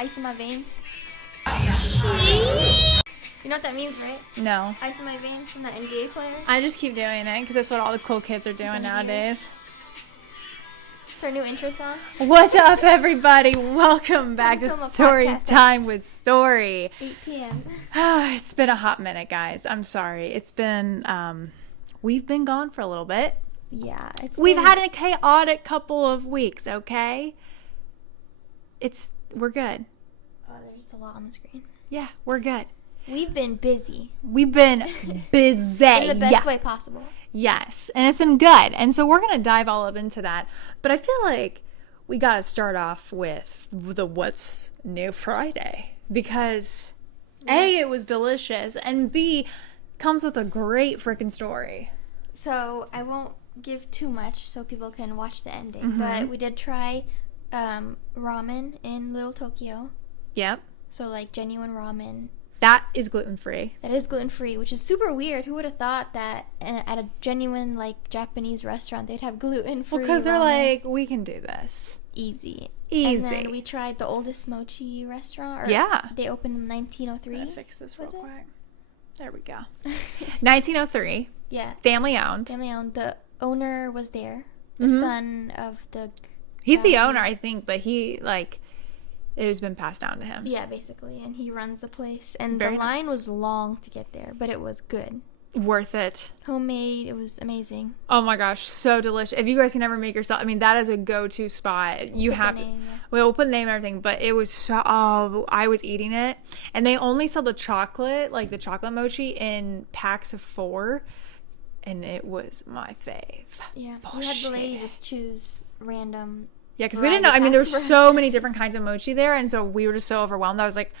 ice in my veins. SHEEE. You know what that means, right? No. Ice in my veins from that NBA player. I just keep doing it because that's what all the cool kids are doing nowadays. It's our new intro song. What's up, everybody? Welcome back to Story podcast. Time with Story. 8 p.m. It's been a hot minute, guys. I'm sorry. It's been, we've been gone for a little bit. Yeah. We've had a chaotic couple of weeks, okay? We're good. Oh, there's just a lot on the screen. Yeah, we're good. We've been busy. We've been busy. In the best way possible. Yes, and it's been good. And so we're going to dive all up into that. But I feel like we got to start off with the What's New Friday. Because A, it was delicious, and B, comes with a great freaking story. So I won't give too much so people can watch the ending. But we did try ramen in Little Tokyo. Yep. So like genuine ramen. That is gluten-free. That is gluten-free, which is super weird. Who would have thought that at a genuine, like, Japanese restaurant, they'd have gluten-free Well, because they're ramen? like, we can do this. Easy. Easy. And then we tried the oldest mochi restaurant. Or Yeah. They opened in 1903. I'm gonna fix this real Was it? quick. There we go. 1903. Yeah. Family owned. Family owned. The owner was there. The son of the... He's the owner, I think, but he, like... It has been passed down to him. Yeah, basically. And he runs the place. And Very the line nice. was long to get there, but it was good. Worth it. Homemade. It was amazing. Oh my gosh, so delicious. If you guys can ever make yourself, I mean, that is a go-to spot. You have to. Name, yeah. We'll put the name and everything, but it was so, I was eating it. And they only sell the chocolate, like the chocolate mochi, in packs of 4. And it was my fave. Yeah. For We had the lady shit. just choose random... Yeah, because we didn't know. I mean, there were so many different kinds of mochi there, and so we were just so overwhelmed. I was like,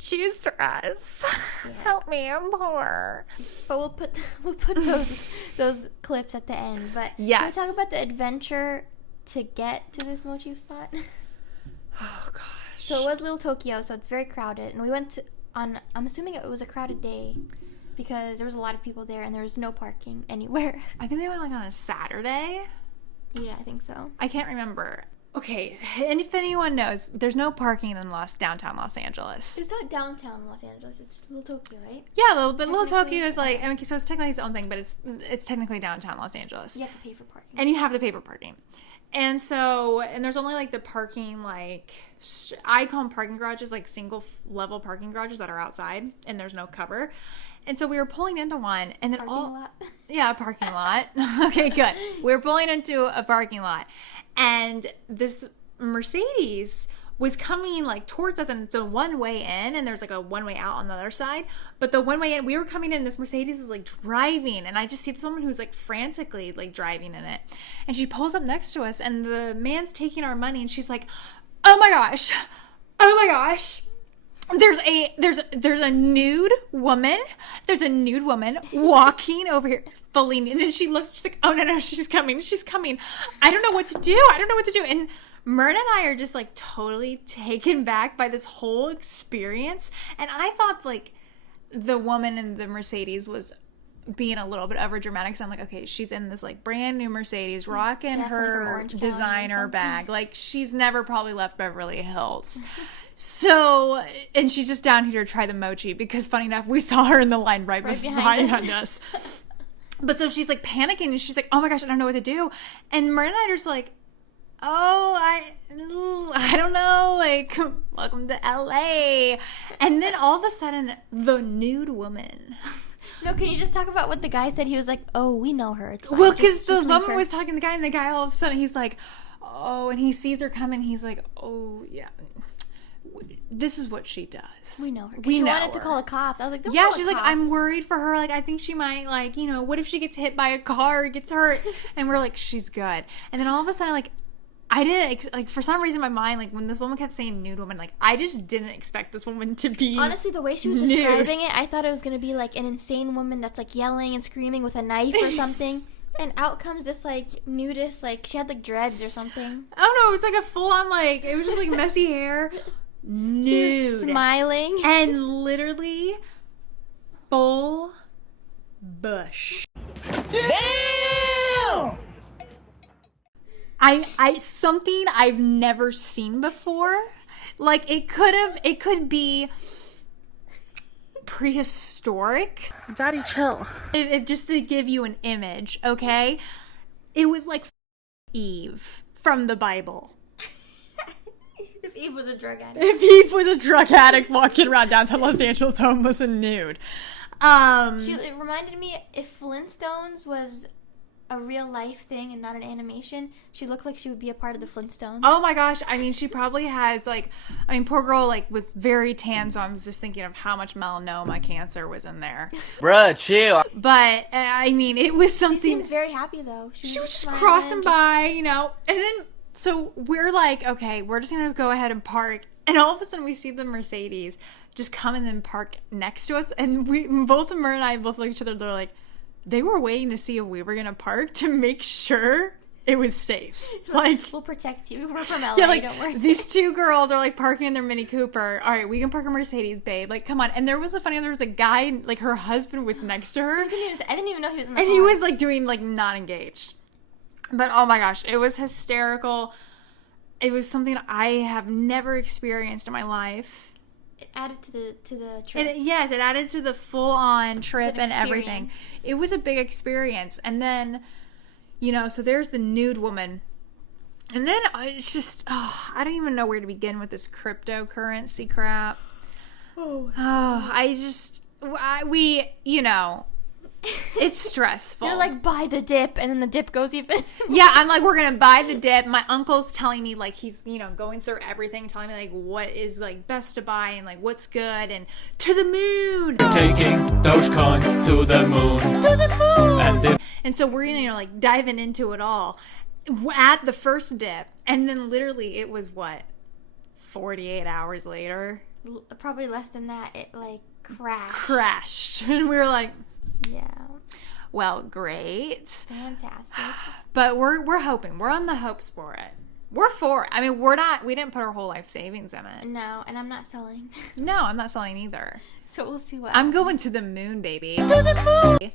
choose for us. Yeah. Help me, I'm poor. But we'll put those clips at the end. But Yes. can we talk about the adventure to get to this mochi spot? Oh, gosh. So it was Little Tokyo, so it's very crowded. And we went to I'm assuming it was a crowded day because there was a lot of people there and there was no parking anywhere. I think we went like on a Saturday. Yeah, I think so. I can't remember. Okay, and if anyone knows, there's no parking in downtown Los Angeles. It's not downtown Los Angeles. It's Little Tokyo, right? Yeah, but Little Technically, Tokyo is like, I mean, so it's technically its own thing, but it's technically downtown Los Angeles. You have to pay for parking. And you have to pay for parking. And so, and there's only like the parking, like, I call them parking garages, like single level parking garages that are outside, and there's no cover. And so we were pulling into one, and then Parking lot. Yeah, a parking lot. Okay, good. We were pulling into a parking lot, and this Mercedes was coming like towards us, and it's a one way in, and there's like a one way out on the other side. But the one way in, we were coming in, and this Mercedes is like driving, and I just see this woman who's like frantically like driving in it, and she pulls up next to us, and the man's taking our money, and she's like, "Oh my gosh, oh my gosh." There's a nude woman. There's a nude woman walking over here, fully nude. And then she looks, she's like, oh no, she's coming. I don't know what to do. And Myrna and I are just like totally taken back by this whole experience. And I thought like the woman in the Mercedes was being a little bit over dramatic. So I'm like, okay, she's in this like brand new Mercedes, rocking her designer bag. Like she's never probably left Beverly Hills. So, and she's just down here to try the mochi because funny enough, we saw her in the line right behind us. But so she's like panicking and she's like, oh my gosh, I don't know what to do. And Myrna and I are just like, oh, I don't know, like, welcome to LA. And then all of a sudden, the nude woman. No, can you just talk about what the guy said? He was like, oh, we know her. It's fine. Well, because the just leave woman her. was talking to the guy, and the guy all of a sudden, he's like, oh, and he sees her coming, he's like, oh, yeah. This is what she does. We know her. We she know wanted to her. call the cops. I was like, don't Yeah, call the she's like, cops. I'm worried for her. Like, I think she might, like, you know, what if she gets hit by a car, gets hurt? And we're like, she's good. And then all of a sudden, like, I didn't, like, for some reason in my mind, like, when this woman kept saying nude woman, like, I just didn't expect this woman to be Honestly, the way she was describing it, I thought it was going to be, like, an insane woman that's, like, yelling and screaming with a knife or something. And out comes this, like, nudist, like, she had, like, dreads or something. Oh, no, it was, like, a full-on, like, it was just, like, messy hair. Nude. She was smiling. And literally full bush. Damn! I something I've never seen before. Like it could be prehistoric. Daddy, chill. Just to give you an image, okay? It was like Eve from the Bible. If Eve was a drug addict. If Eve was a drug addict walking around downtown Los Angeles homeless and nude. It reminded me, if Flintstones was a real life thing and not an animation, she looked like she would be a part of the Flintstones. Oh my gosh, I mean, she probably has, like, I mean, poor girl, like, was very tan, so I was just thinking of how much melanoma cancer was in there. Bruh, chill. But, I mean, it was something... She seemed very happy, though. She was just crossing by, you know, and then, so we're like, okay, we're just gonna go ahead and park, and all of a sudden we see the Mercedes just come and then park next to us, and both Mer and I both look at each other, they're like, they were waiting to see if we were gonna park to make sure it was safe. Like, we'll protect you. We're from LA. Yeah, like, don't worry. These two girls are like parking in their Mini Cooper. All right, we can park a Mercedes, babe. Like, come on. And there was a guy, like her husband was next to her. I didn't even know he was in the and car. he was like doing like not engaged. But oh my gosh, it was hysterical. It was something I have never experienced in my life. It added to the trip. Yes, it added to the full-on trip and everything. experience. It was a big experience. And then, you know, so there's the nude woman. And then it's just, I don't even know where to begin with this cryptocurrency crap. We, you know, it's stressful. You're like, buy the dip, and then the dip goes even. Yeah, I'm like, we're gonna buy the dip. My uncle's telling me, like, he's, you know, going through everything, telling me, like, what is, like, best to buy and, like, what's good, and to the moon. Taking Dogecoin to the moon. To the moon! And so we're, you know, like, diving into it all at the first dip. And then literally it was, what, 48 hours later? Probably less than that. It, like, Crashed. And we were like... Yeah. Well, great. Fantastic. But we're hoping. We're on the hopes for it. We're for it. I mean, we didn't put our whole life savings in it. No, and I'm not selling. No, I'm not selling either. So we'll see what I'm going to the moon, baby. To the moon!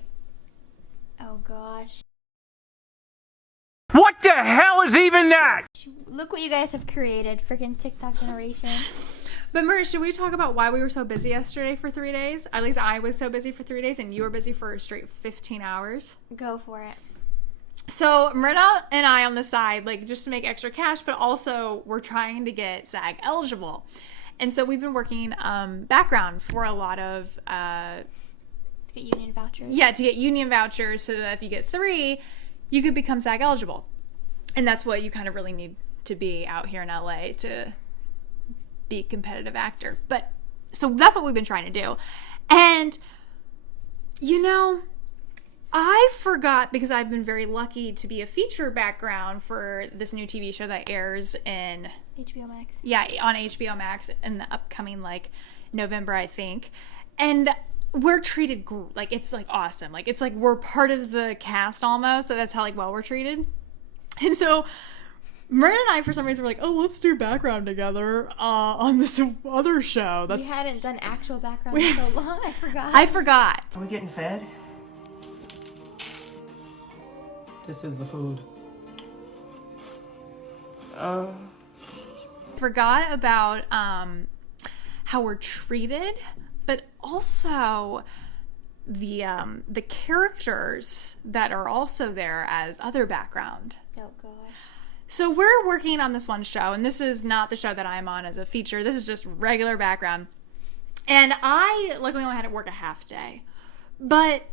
Oh, gosh. What the hell is even that? Look what you guys have created. Freaking TikTok generation. But Maria, should we talk about why we were so busy yesterday for 3 days? At least I was so busy for 3 days, and you were busy for a straight 15 hours. Go for it. So Myrna and I on the side, like, just to make extra cash, but also we're trying to get SAG eligible. And so we've been working background for a lot of... To get union vouchers. Yeah, to get union vouchers so that if you get 3, you could become SAG eligible. And that's what you kind of really need to be out here in LA to be a competitive actor. But so that's what we've been trying to do. And you know, I forgot, because I've been very lucky to be a feature background for this new TV show that airs in HBO Max. Yeah, on HBO Max in the upcoming, like, November, I think. And we're treated like, it's like awesome. Like, it's like we're part of the cast almost. So that's how, like, well we're treated. And so Myrna and I, for some reason, were like, oh, let's do background together on this other show. We hadn't done actual background in so long. I forgot. Are we getting fed? This is the food. Forgot about how we're treated, but also the characters that are also there as other background. Oh gosh. So we're working on this one show, and this is not the show that I'm on as a feature. This is just regular background. And I luckily only had to work a half day. But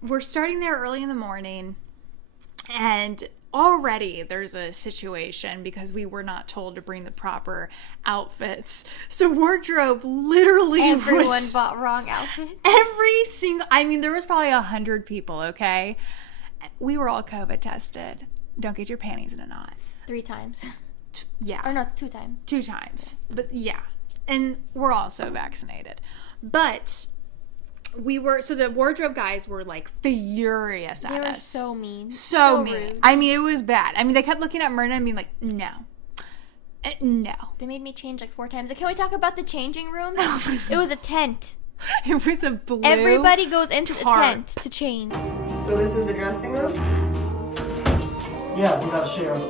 we're starting there early in the morning, and already there's a situation because we were not told to bring the proper outfits. So wardrobe literally Everyone bought wrong outfits. I mean, there was probably 100 people, okay? We were all COVID tested. Don't get your panties in a knot. 3 times. Yeah. Or no, 2 times. 2 times. But yeah. And we're also vaccinated. But so the wardrobe guys were, like, furious at us. They were so mean. So mean. Rude. I mean, it was bad. I mean, they kept looking at Myrna and being like, no. No. They made me change like 4 times. Like, can we talk about the changing room? It was a tent. It was a blue Everybody goes into the tarp. tent to change. So this is the dressing room? Yeah, we gotta share.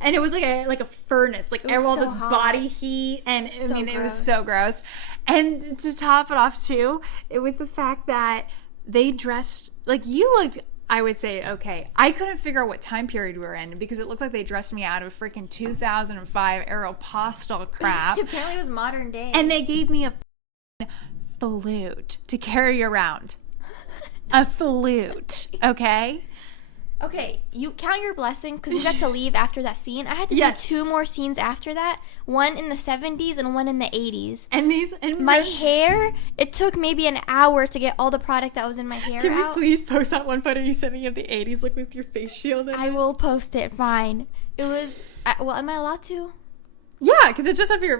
And it was like a furnace, like was all so this hot. body heat, and I So mean it was gross. so gross. And to top it off too, it was the fact that they dressed like you looked. I would say okay. I couldn't figure out what time period we were in because it looked like they dressed me out of freaking 2005 Aeropostale crap. Apparently it was modern day. And they gave me a flute to carry around. A flute, okay? Okay, you count your blessings because you got to leave after that scene. I had to Yes. do 2 more scenes after that. One in the 70s and one in the 80s. And My hair, it took maybe an hour to get all the product that was in my hair Can you out. please post that one photo you sent me of the 80s look with your face shield in I it? will post it, fine. It was, well, am I allowed to? Yeah, because it's just of your...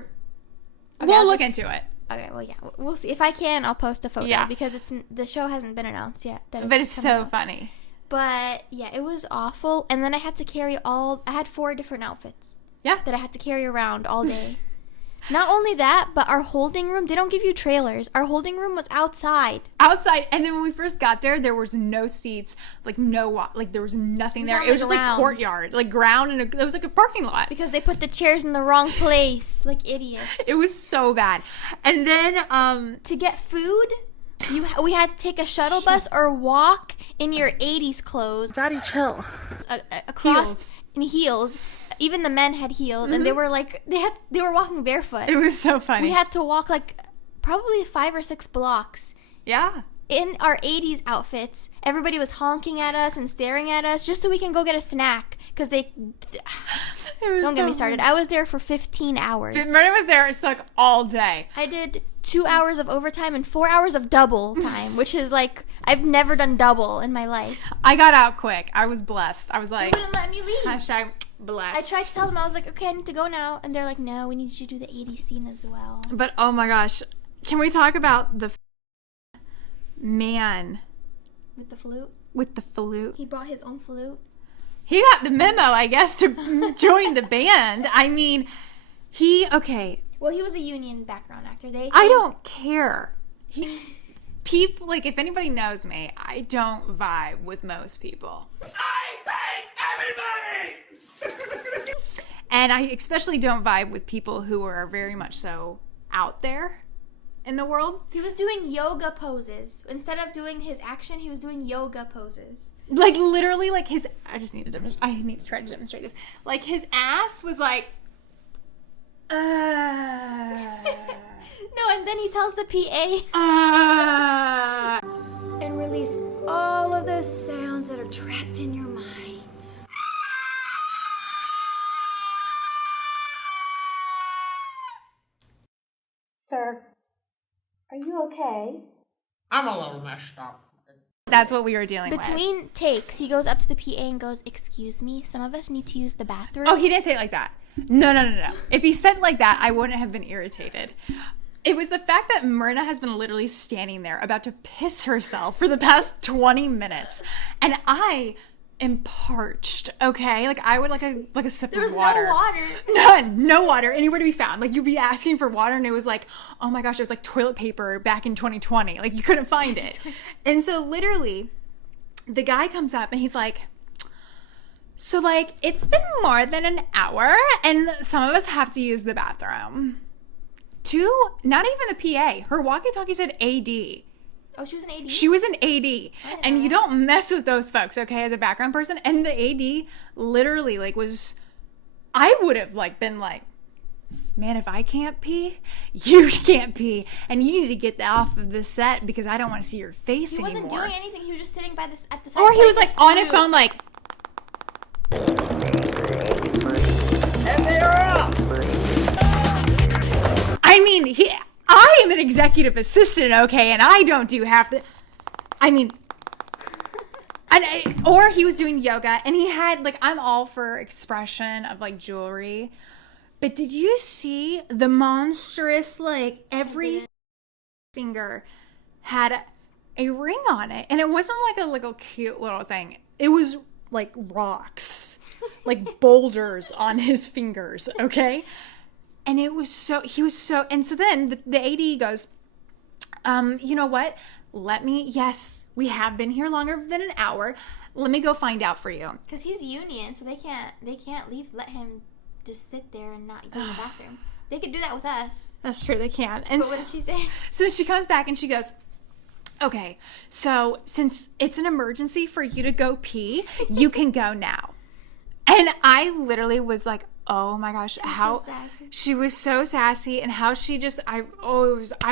Okay, we'll I'll look just- into it. Okay, well, yeah, we'll see. If I can, I'll post a photo Yeah. because the show hasn't been announced yet. But it's coming so out. funny. But, yeah, it was awful. And then I had to carry I had 4 different outfits Yeah. that I had to carry around all day. Not only that, but our holding room, they don't give you trailers. Our holding room was outside. Outside, and then when we first got there was no seats, like there was nothing there. on It was the just like ground. courtyard, like ground, and it was like a parking lot. Because they put the chairs in the wrong place, like idiots. It was so bad. And then To get food, we had to take a shuttle bus or walk in your 80s clothes Daddy, chill. across Heels. in heels. Even the men had heels, and they were like they were walking barefoot. it was so funny. We had to walk like probably 5 or 6 blocks yeah. in our 80s outfits. Everybody was honking at us and staring at us just so we can go get a snack because they It was don't get so me started. funny. I was there for 15 hours. Myrna was there. It's like all day. I did 2 hours of overtime and 4 hours of double time, which is like I've never done double in my life. I got out quick. I was blessed. I was They like, wouldn't let me leave. hashtag I blessed. tried to tell them, I was like, okay, I need to go now, and they're like, no, we need you to do the 80s scene as well. But oh my gosh, can we talk about the man With the flute, with the flute? he brought his own flute. He got the memo, I guess, to join the band. I mean, okay. Well, he was a union background actor. I don't care. People, like, if anybody knows me, I don't vibe with most people. I hate everybody! And I especially don't vibe with people who are very much so out there in the world. He was doing yoga poses. Instead of doing his action, he was doing yoga poses. Like, literally, like, I need to try to demonstrate this. Like, his ass was like, No, and then he tells the PA and release all of those sounds that are trapped in your mind. Sir, are you okay? I'm a little messed up. That's what we were dealing with. Between takes, he goes up to the PA and goes, "Excuse me, some of us need to use the bathroom." Oh, he didn't say it like that. No. If he said it like that, I wouldn't have been irritated. It was the fact that Myrna has been literally standing there about to piss herself for the past 20 minutes. And I am parched, okay? Like, I would like a sip There was of water. no water. None. No water anywhere to be found. Like, you'd be asking for water, and it was like, oh my gosh, it was like toilet paper back in 2020. Like, you couldn't find it. And so, literally, the guy comes up, and he's like, so, like, it's been more than an hour, and some of us have to use the bathroom. Not even the PA. Her walkie-talkie said AD. Oh, she was an AD? She was an AD. And you don't mess with those folks, okay, as a background person. And the AD literally, like, I would have, like, been like, man, if I can't pee, you can't pee. And you need to get off of the set because I don't want to see your face He anymore. wasn't doing anything. He was just sitting by at the side. Or he was, playing like, on his phone, like, And they are up! I mean, I am an executive assistant, okay, and I don't do half the. I mean, or he was doing yoga, and he had like, I'm all for expression of like jewelry, but did you see the monstrous, like, every finger had a ring on it, and it wasn't like a little cute little thing. It was like rocks, like boulders on his fingers, okay. And and so then the AD goes, you know what? Yes, we have been here longer than an hour. Let me go find out for you. Because he's union, so they can't let him just sit there and not go to the bathroom. They could do that with us. That's true, they can. And But what did she say? So then she comes back and she goes, okay, so since it's an emergency for you to go pee, you can go now. And I literally was like, oh my gosh, how so sassy. she was so sassy, and how she just, I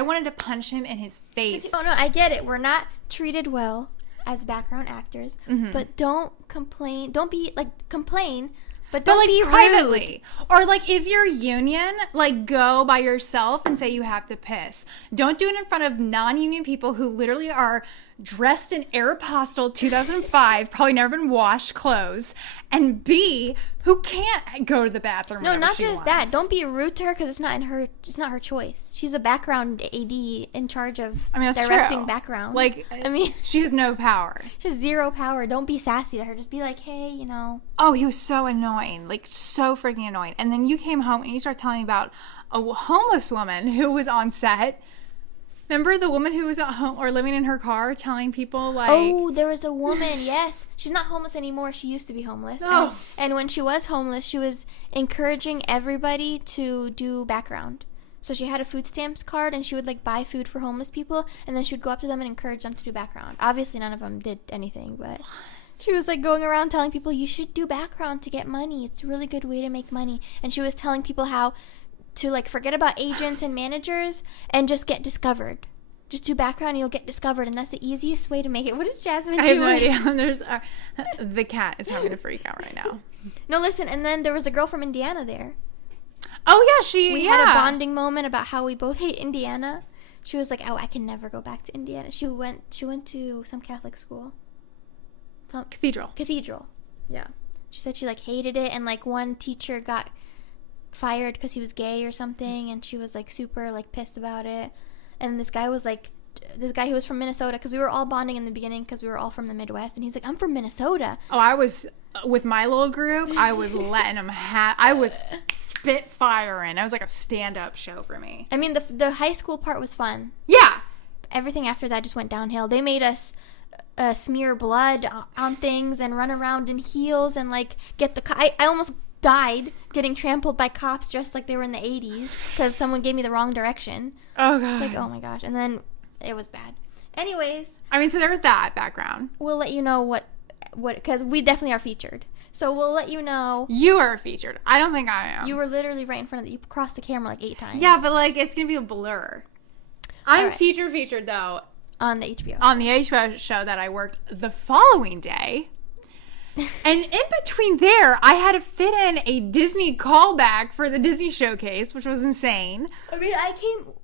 wanted to punch him in his face. Oh, no, I get it. We're not treated well as background actors, but don't complain. Don't be, like, complain, but don't But like be privately, rude. or like if you're union, like go by yourself and say you have to piss. Don't do it in front of non-union people who literally are dressed in Aeropostale 2005, probably never been washed clothes, and B, who can't go to the bathroom. No, whenever not she just wants. that. Don't be rude to her because it's not her choice. She's a background AD in charge of That's directing true. background. Like, I mean, she has no power. she has zero power. Don't be sassy to her. Just be like, hey, you know. Oh, he was so annoying, like so freaking annoying. And then you came home and you started telling me about a homeless woman who was on set. Remember the woman who was at home or living in her car telling people like... Oh, there was a woman, yes. She's not homeless anymore. She used to be homeless. Oh. And when she was homeless, she was encouraging everybody to do background. So she had a food stamps card, and she would like buy food for homeless people, and then she would go up to them and encourage them to do background. Obviously, none of them did anything, but she was like going around telling people, you should do background to get money. It's a really good way to make money. And she was telling people how to like forget about agents and managers and just get discovered. Just do background and you'll get discovered, and that's the easiest way to make it. What is Jasmine doing? I have no idea. There's the cat is having a freak out right now. No, listen, and then there was a girl from Indiana there. Oh yeah, We had a bonding moment about how we both hate Indiana. She was like, oh, I can never go back to Indiana. She went to some Catholic school. Cathedral. Yeah. She said she like hated it, and like one teacher got fired because he was gay or something, and she was like super like pissed about it. And this guy who was from Minnesota, because we were all bonding in the beginning because we were all from the Midwest, and he's like, I'm from Minnesota. Oh, I was with my little group. I was letting them I was spitfiring. It was like a stand-up show for me. I mean, the high school part was fun. Yeah. Everything after that just went downhill. They made us smear blood on things and run around in heels and like get I almost died getting trampled by cops dressed like they were in the 80s because someone gave me the wrong direction. Oh god. It's like, oh my gosh. And then it was bad. Anyways, I mean, so there was that background. we'll let you know what because we definitely are featured. So we'll let you know. You are featured. I don't think I am. You were literally right in front of you crossed the camera like 8 times. Yeah, but like it's gonna be a blur. I'm right. featured though On the HBO. on the HBO show that I worked the following day. And in between there, I had to fit in a Disney callback for the Disney showcase, which was insane. I mean,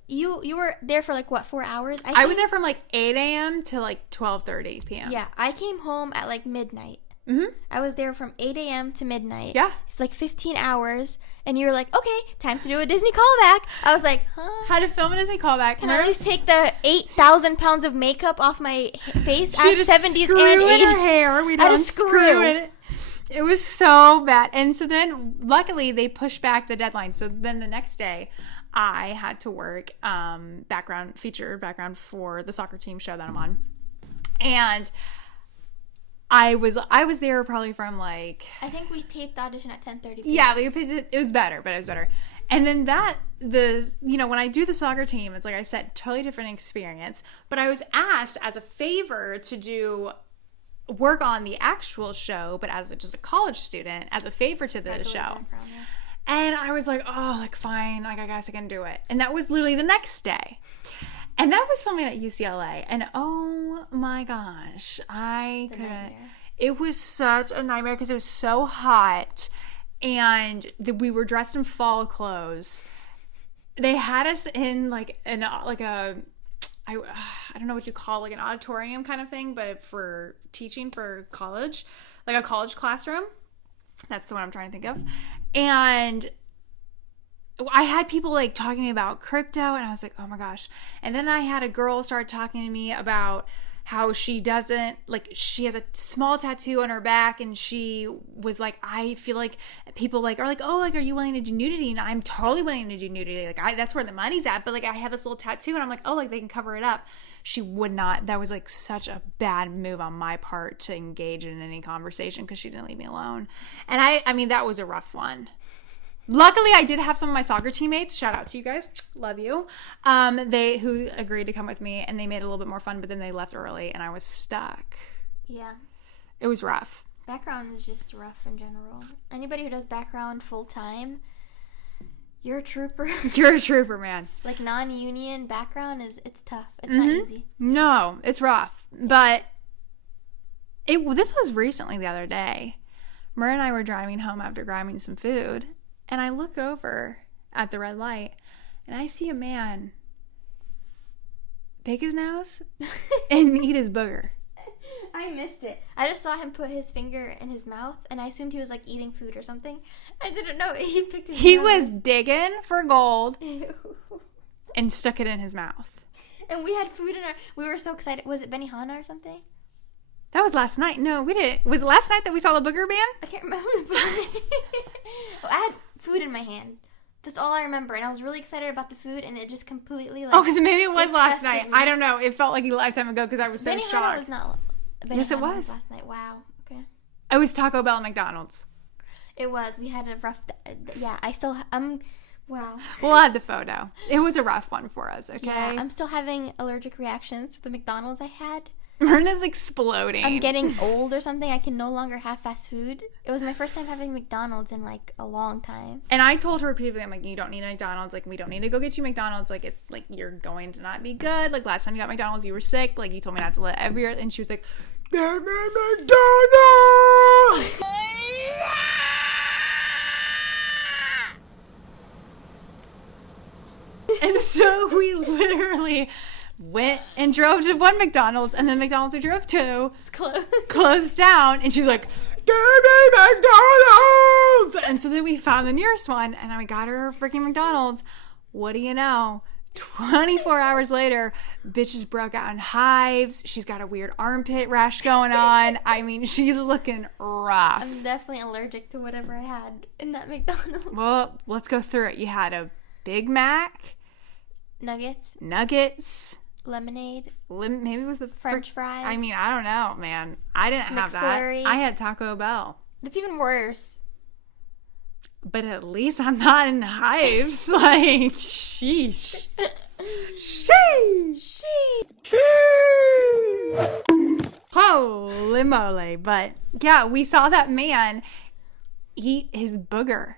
you were there for like what, 4 hours? I was there from like 8 a.m. to like 12:30 p.m. Yeah, I came home at like midnight. Mm-hmm. I was there from 8 a.m. to midnight. Yeah. Like 15 hours. And you were like, okay, time to do a Disney callback. I was like, huh? Had to film a Disney callback. Can I at least take the 8,000 pounds of makeup off my face? I She have had 70s screw and in 80s. her hair. We I had don't a screw screw. in it. It was so bad. And so then, luckily, they pushed back the deadline. So then the next day, I had to work feature background for the soccer team show that I'm on. And I was there probably from like... I think we taped the audition at 10:30. Yeah, it was better, but it was better. And then when I do the soccer team, it's like I said, totally different experience. But I was asked as a favor to do work on the actual show, but as just a college student, as a favor to the show. And I was like, oh, like fine, like I guess I can do it. And that was literally the next day. And that was filming at UCLA. And oh my gosh, I couldn't. Nightmare. It was such a nightmare because it was so hot. And we were dressed in fall clothes. They had us in I don't know what you call like an auditorium kind of thing, but for teaching for college, like a college classroom. That's the one I'm trying to think of. And I had people like talking about crypto, and I was like, oh my gosh. And then I had a girl start talking to me about how she doesn't, like, she has a small tattoo on her back, and she was like, I feel like people like are like, oh, like, are you willing to do nudity? And I'm totally willing to do nudity. Like, that's where the money's at. But like, I have this little tattoo, and I'm like, oh, like, they can cover it up. She would not. That was like such a bad move on my part to engage in any conversation, because she didn't leave me alone. And I mean, that was a rough one. Luckily, I did have some of my soccer teammates, shout out to you guys, love you, who agreed to come with me, and they made it a little bit more fun, but then they left early, and I was stuck. Yeah. It was rough. Background is just rough in general. Anybody who does background full time, you're a trooper. You're a trooper, man. Like, non-union background it's tough. It's not easy. No, it's rough. But this was recently the other day. Mur and I were driving home after grabbing some food, and I look over at the red light, and I see a man pick his nose and eat his booger. I missed it. I just saw him put his finger in his mouth, and I assumed he was like eating food or something. I didn't know he picked his He nose. was digging for gold Ew. and stuck it in his mouth. And we had food in our... We were so excited. Was it Benihana or something? That was last night. No, we didn't. Was it last night that we saw the Booger Ban? I can't remember. I had food in my hand. That's all I remember. And I was really excited about the food, and it just completely, like... Oh, maybe it was last disgusted night. me. I don't know. It felt like a lifetime ago because I was so Benihana shocked. was not... Yes, it Benihana was. last night. Wow. Okay. It was Taco Bell and McDonald's. It was. We had a rough... Yeah, I still... Wow. We'll add the photo. It was a rough one for us, okay? Yeah, I'm still having allergic reactions to the McDonald's I had. Myrna's exploding. I'm getting old or something. I can no longer have fast food. It was my first time having McDonald's in like a long time. And I told her repeatedly, I'm like, you don't need McDonald's. Like, we don't need to go get you McDonald's. Like, it's like, you're going to not be good. Like, last time you got McDonald's, you were sick. Like, you told me not to let every year. And she was like, get me McDonald's! And so we literally went and drove to one McDonald's, and then McDonald's we drove to It's closed. closed down, and she's like, get me McDonald's! And so then we found the nearest one, and I got her freaking McDonald's. What do you know? 24 hours later, bitches broke out in hives. She's got a weird armpit rash going on. I mean, she's looking rough. I'm definitely allergic to whatever I had in that McDonald's. Well, let's go through it. You had a Big Mac, Nuggets, lemonade, lemonade, maybe it was the French fries. I mean, I don't know, man. I didn't have McFlurry. that. I had Taco Bell. That's even worse. But at least I'm not in hives. Like, sheesh. Sheesh. Holy moly. But yeah, we saw that man eat his booger.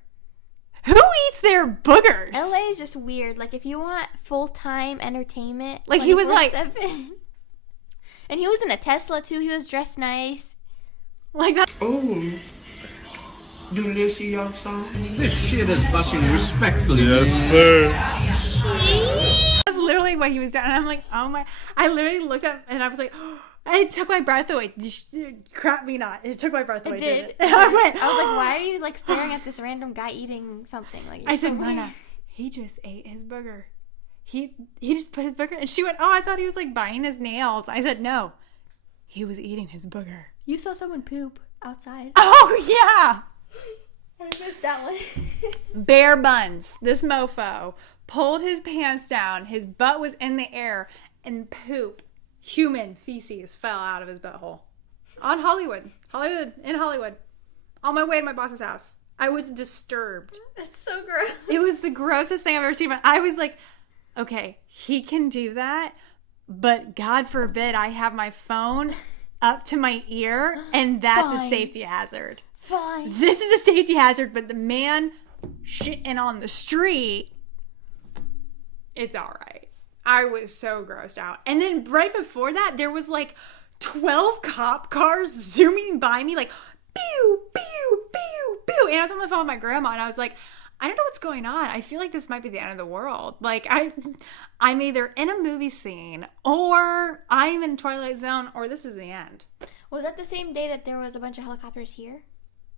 Who eats their boogers? LA is just weird. Like, if you want full-time entertainment, Like, he was like- 24/7. And he was in a Tesla too. He was dressed nice. Like that. Oh. Delicious. This shit is busting respectfully. Yes, sir. That's literally what he was doing. And I'm like, oh my. I literally looked up and I was like, it took my breath away. Crap me not. It took my breath away. It did. Didn't it? I went, I was like, why are you like staring at this random guy eating something? Like, I it's so said, weird. Myrna, he just ate his booger. He just put his booger. And she went, oh, I thought he was like biting his nails. I said, no. He was eating his booger. You saw someone poop outside. Oh, yeah. I missed that one. Bare buns. This mofo pulled his pants down. His butt was in the air, and poop, human feces, fell out of his butthole. On Hollywood. In Hollywood. On my way to my boss's house. I was disturbed. That's so gross. It was the grossest thing I've ever seen. But I was like, okay, he can do that, but God forbid I have my phone up to my ear, and that's a Fine. safety hazard. Fine. This is a safety hazard, but the man shitting on the street, it's all right. I was so grossed out. And then right before that, there was like 12 cop cars zooming by me, like, pew, pew, pew, pew. And I was on the phone with my grandma, and I was like, I don't know what's going on. I feel like this might be the end of the world. Like, I'm either in a movie scene, or I'm in Twilight Zone, or this is the end. Was that the same day that there was a bunch of helicopters here?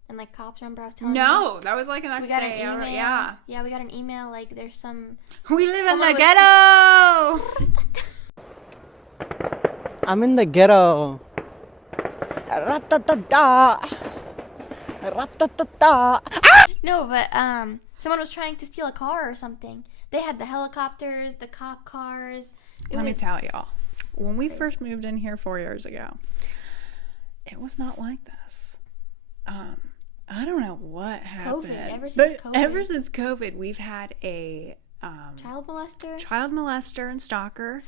And like cops, remember I was telling you? No, that was like an next We got an day. email. Yeah. Yeah, we got an email like there's some... We live in Someone the was- ghetto! I'm in the ghetto. Ra-ta-ta-ta. Ra-ta-ta-ta. No, but someone was trying to steal a car or something. They had the helicopters, the cop cars. Let me tell y'all. When we first moved in here 4 years ago, it was not like this. I don't know what happened. Ever since COVID, we've had a child molester and stalker.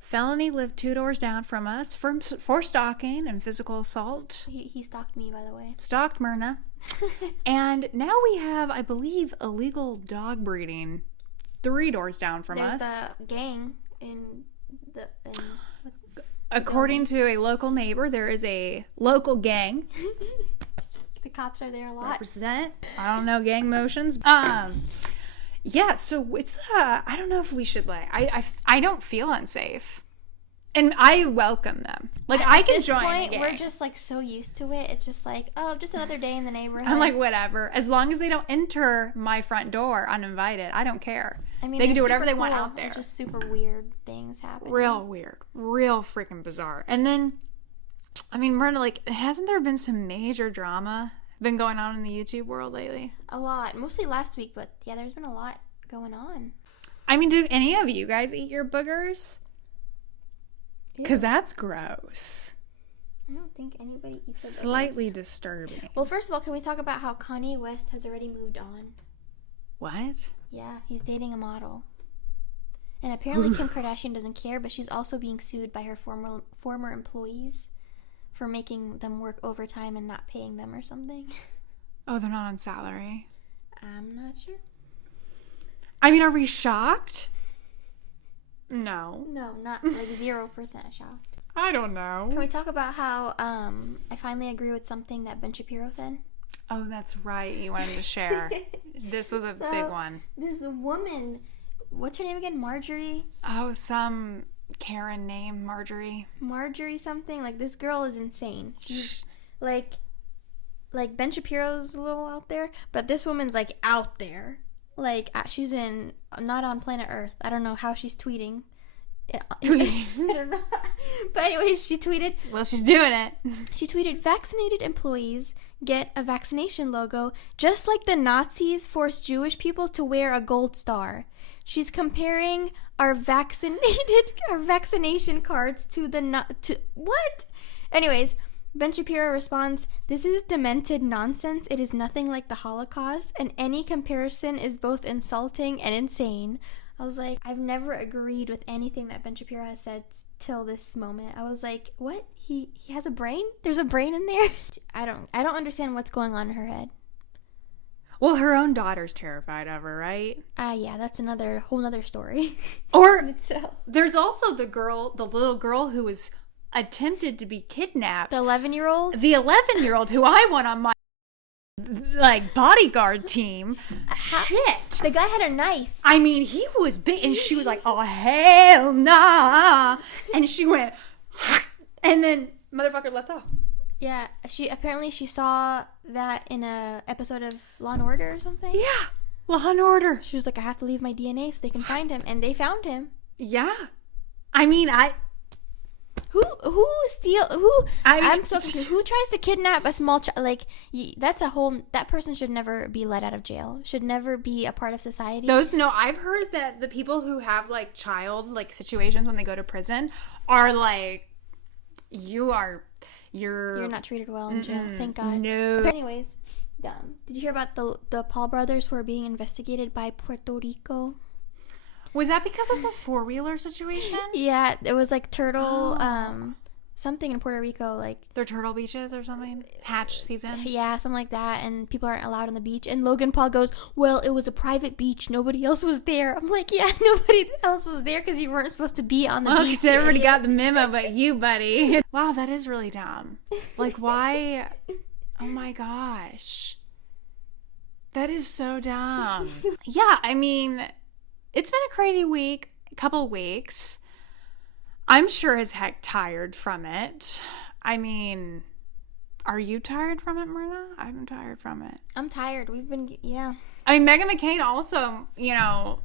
Felony lived 2 doors down from us for stalking and physical assault. He stalked me, by the way. Stalked Myrna. And now we have, I believe, illegal dog breeding 3 doors down from us. There's the gang in the... According to a local neighbor, there is a local gang. The cops are there a lot. Represent. I don't know gang motions. Yeah, so it's I don't know if we should I don't feel unsafe. And I welcome them. Like, I can join a gang. We're just like so used to it. It's just like, oh, just another day in the neighborhood. I'm like, whatever. As long as they don't enter my front door uninvited, I don't care. I mean, they can do whatever they cool. want out there. It's just super weird things happen. Real weird. Real freaking bizarre. And then, I mean, Myrna, like, hasn't there been some major drama been going on in the YouTube world lately? A lot. Mostly last week, but yeah, there's been a lot going on. I mean, do any of you guys eat your boogers? Because that's gross. I don't think anybody eats their boogers. Slightly disturbing. Well, first of all, can we talk about how Kanye West has already moved on? What? Yeah, he's dating a model. And apparently Kim Kardashian doesn't care, but she's also being sued by her former employees for making them work overtime and not paying them or something. Oh, they're not on salary? I'm not sure. I mean, are we shocked? No. No, not like 0% shocked. I don't know. Can we talk about how I finally agree with something that Ben Shapiro said? Oh, that's right. You wanted to share. This was a big one. This woman, what's her name again? Marjorie? Oh, some Karen name, Marjorie. Marjorie something. Like, this girl is insane. She's like Ben Shapiro's a little out there, but this woman's like out there. Like, she's not on planet Earth. I don't know how she's tweeting. Tweeting. I don't know. But anyways, she tweeted. Well, she's doing it. She tweeted, vaccinated employees get a vaccination logo, just like the Nazis forced Jewish people to wear a gold star. She's comparing our vaccination cards to what? Anyways, Ben Shapiro responds, "This is demented nonsense. It is nothing like the Holocaust, and any comparison is both insulting and insane." I was like, I've never agreed with anything that Ben Shapiro has said till this moment. I was like, what? He has a brain? There's a brain in there? I don't understand what's going on in her head. Well, her own daughter's terrified of her, right? Yeah, that's whole nother story. Or there's also the little girl who was attempted to be kidnapped. The 11-year-old? The 11-year-old who I want on my bodyguard team. Shit. The guy had a knife. I mean, he was big, and she was like, "Oh hell nah," and she went, and then motherfucker left off. Yeah, she saw that in a episode of Law and Order or something. Yeah, Law and Order. She was like, I have to leave my DNA so they can find him, and they found him. Yeah, I mean, I'm so confused. Who tries to kidnap a small child? Like, that person should never be let out of jail. Should never be a part of society. I've heard that the people who have like child like situations when they go to prison are like, you're not treated well in jail. Thank God. No. But anyways, did you hear about the Paul brothers who are being investigated by Puerto Rico? Was that because of the 4-wheeler situation? Yeah, it was like turtle, something in Puerto Rico, like their turtle beaches or something. Hatch season. Yeah, something like that, and people aren't allowed on the beach. And Logan Paul goes, "Well, it was a private beach. Nobody else was there." I'm like, yeah, nobody else was there because you weren't supposed to be on the beach. Because everybody got the memo, but you, buddy. Wow, that is really dumb. Like, why? Oh my gosh, that is so dumb. Yeah, I mean, it's been a crazy couple weeks. I'm sure as heck tired from it. I mean, are you tired from it, Myrna? I'm tired from it. I'm tired. Yeah. I mean, Meghan McCain also, Oh my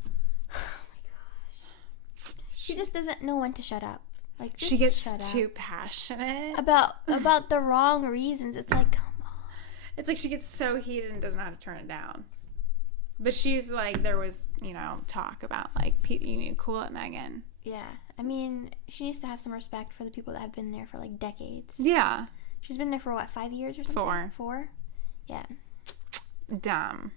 gosh. She just doesn't know when to shut up. Like, She just gets shut too passionate. up. about the wrong reasons. It's like, come on. It's like she gets so heated and doesn't know how to turn it down. But she's like, there was, talk about, like, you need to cool it, Megan. Yeah. I mean, she needs to have some respect for the people that have been there for, like, decades. Yeah. She's been there for, what, 5 years or something? 4? Yeah. Dumb.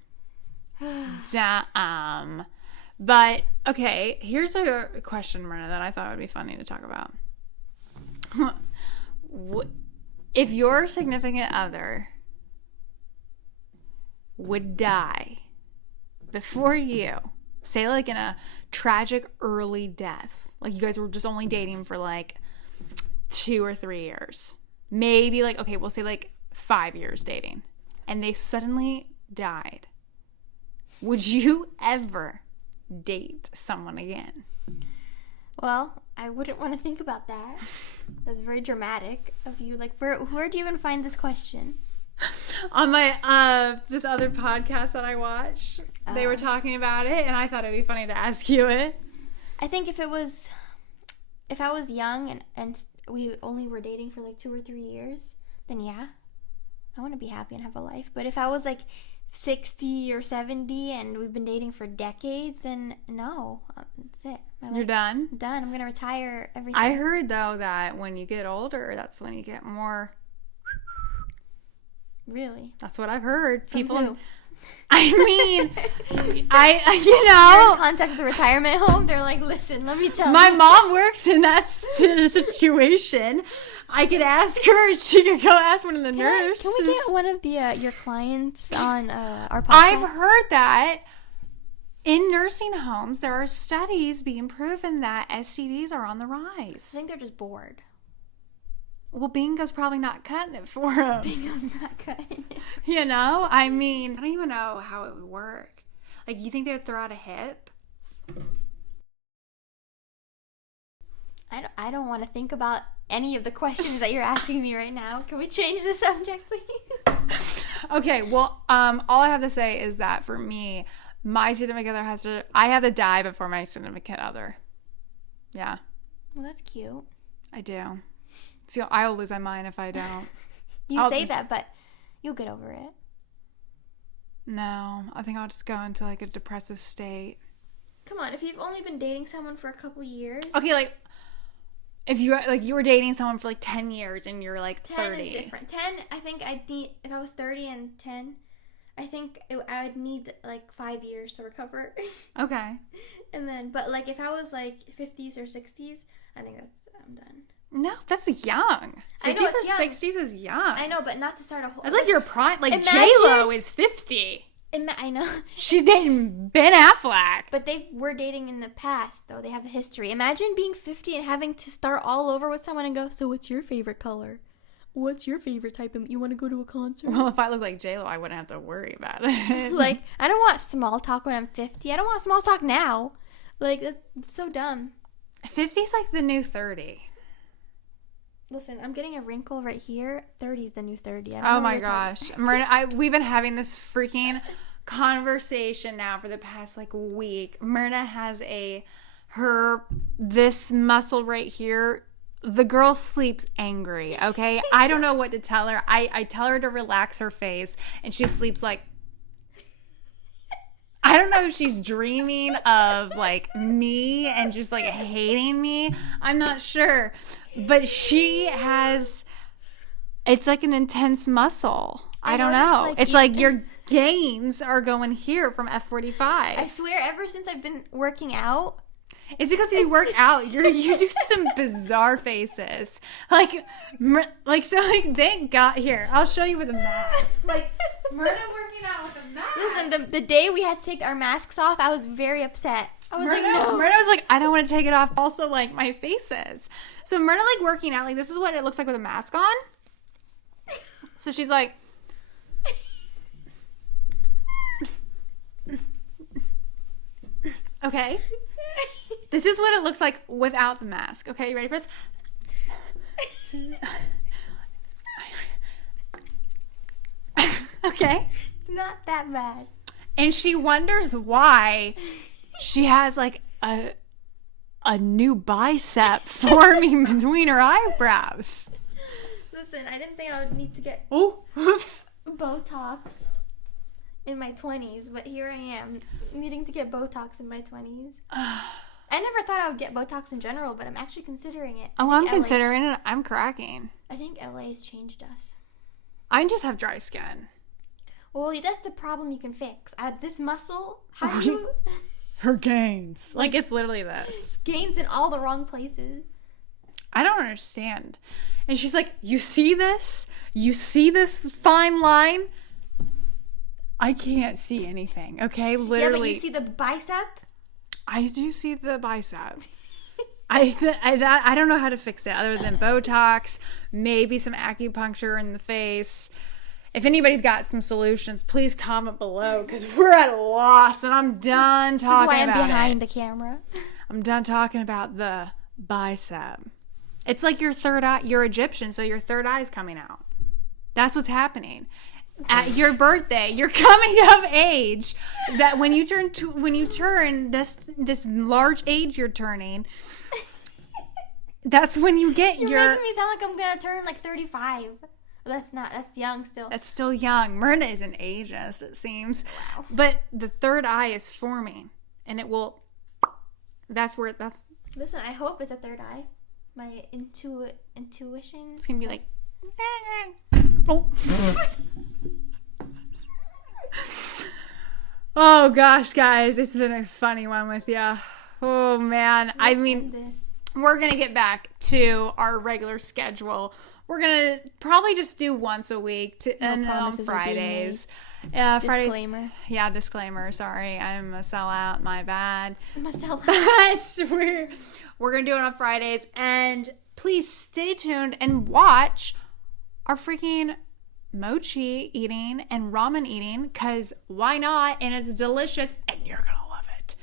But, okay, here's a question, Myrna, that I thought would be funny to talk about. If your significant other would die before you, say like in a tragic early death, like you guys were just only dating for like 2 or 3 years, maybe like, okay, we'll say like 5 years dating, and they suddenly died, would you ever date someone again? Well, I wouldn't want to think about that. That's very dramatic of you. Like, where do you even find this question? On my this other podcast that I watched, they were talking about it, and I thought it'd be funny to ask you it. I think if I was young and we only were dating for like 2 or 3 years, then yeah, I want to be happy and have a life. But if I was like 60 or 70 and we've been dating for decades, then no, that's it. You're done? Done. I'm gonna retire everything. I heard though that when you get older, that's when you get more. Really? That's what I've heard. From People. who? I mean, You're in contact with the retirement home. They're like, listen, let me tell my you. mom works in that situation. I could ask her, and she could go ask one of the nurses. Can we get one of the your clients on our podcast? I've heard that in nursing homes, there are studies being proven that STDs are on the I rise. think they're just bored. Well, Bingo's probably not cutting it for them. Bingo's not good. I mean, I don't even know how it would work. Like, you think they would throw out a hip? I don't want to think about any of the questions that you're asking me right now. Can we change the subject, please? Okay, well, all I have to say is that for me, my significant other I have to die before my significant other. Yeah. Well, that's cute. I do. See, I will lose my mind if I don't. You say that, but you'll get over it. No, I think I'll just go into like a depressive state. Come on, if you've only been dating someone for a couple years. Okay, like if you were dating someone for like 10 years and you're like 10 30. is different. 10, I think I'd need, if I was 30 and 10, I think I would need like 5 years to recover. Okay. And then, but like if I was like 50s or 60s, I think I'm done. No, that's young. 50s I know, it's or young. 60s is young. I know, but not to start a whole. That's like your prime. Like Imagine- J-Lo is 50. I know. She's dating Ben Affleck. But they were dating in the past, though. They have a history. Imagine being 50 and having to start all over with someone and go, so what's your favorite color? What's your favorite type of... You want to go to a concert? Well, if I look like J-Lo, I wouldn't have to worry about it. Like, I don't want small talk when I'm 50. I don't want small talk now. Like, that's so dumb. 50's like the new 30. Listen, I'm getting a wrinkle right here. 30's the new 30. I don't Oh know my what you're talking- gosh. Myrna, we've been having this freaking conversation now for the past like week. Myrna has this muscle right here. The girl sleeps angry, okay? I don't know what to tell her. I tell her to relax her face, and she sleeps like... I don't know if she's dreaming of like me and just like hating me. I'm not sure. But she has... It's like an intense muscle. I don't noticed, know. like, It's you- like your gains are going here from F45. I swear, ever since I've been working out... It's because when you work out, you do some bizarre faces. Thank God. Here, I'll show you with a mask. Like, Myrna working out with a mask. Listen, the day we had to take our masks off, I was very upset. I was like, no. Myrna was like, I don't want to take it off. Also, like, my faces. So Myrna, like, working out, like, this is what it looks like with a mask on. So she's like... Okay. This is what it looks like without the mask. Okay, you ready for this? Okay. It's not that bad. And she wonders why she has like a a new bicep forming between her eyebrows. Listen, I didn't think I would need to get Oh, oops. Botox in my 20s, but here I am needing to get Botox in my 20s. I never thought I would get Botox in general, but I'm actually considering it. Oh, I'm considering it. I'm cracking. I think LA has changed us. I just have dry skin. Well, that's a problem you can fix. This muscle, how do you... Her gains. Like, it's literally this. gains in all the wrong places. I don't understand. And she's like, you see this? You see this fine line? I can't see anything, okay? Literally. Yeah, but you see the bicep? I do see the bicep. I don't know how to fix it other than Botox, maybe some acupuncture in the face. If anybody's got some solutions, please comment below because we're at a loss and I'm done talking about it. This is why I'm behind the camera. I'm done talking about the bicep. It's like your third eye. You're Egyptian, so your third eye is coming out. That's what's happening. At your birthday, you're coming of age. That when you turn this large age you're turning, that's when you get You're making me sound like I'm gonna turn like 35. That's young still. That's still young. Myrna is an ageist, it seems. Wow. But the third eye is forming, and it will. That's. Listen, I hope it's a third eye. My intuition. It's gonna be like. Oh. Oh gosh, guys, it's been a funny one with you. Oh man, I mean, we're gonna get back to our regular schedule. We're gonna probably just do once a week and on Fridays. Yeah, Fridays. Disclaimer. Yeah, disclaimer. Sorry, I'm a sellout. My bad. I'm a sellout. We're gonna do it on Fridays, and please stay tuned and watch our freaking mochi eating and ramen eating, because why not? And it's delicious, and you're gonna love it.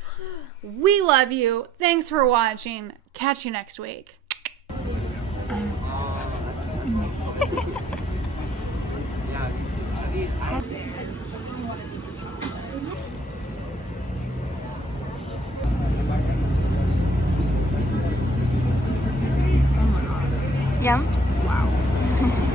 We love you. Thanks for watching. Catch you next week. Yum. Wow.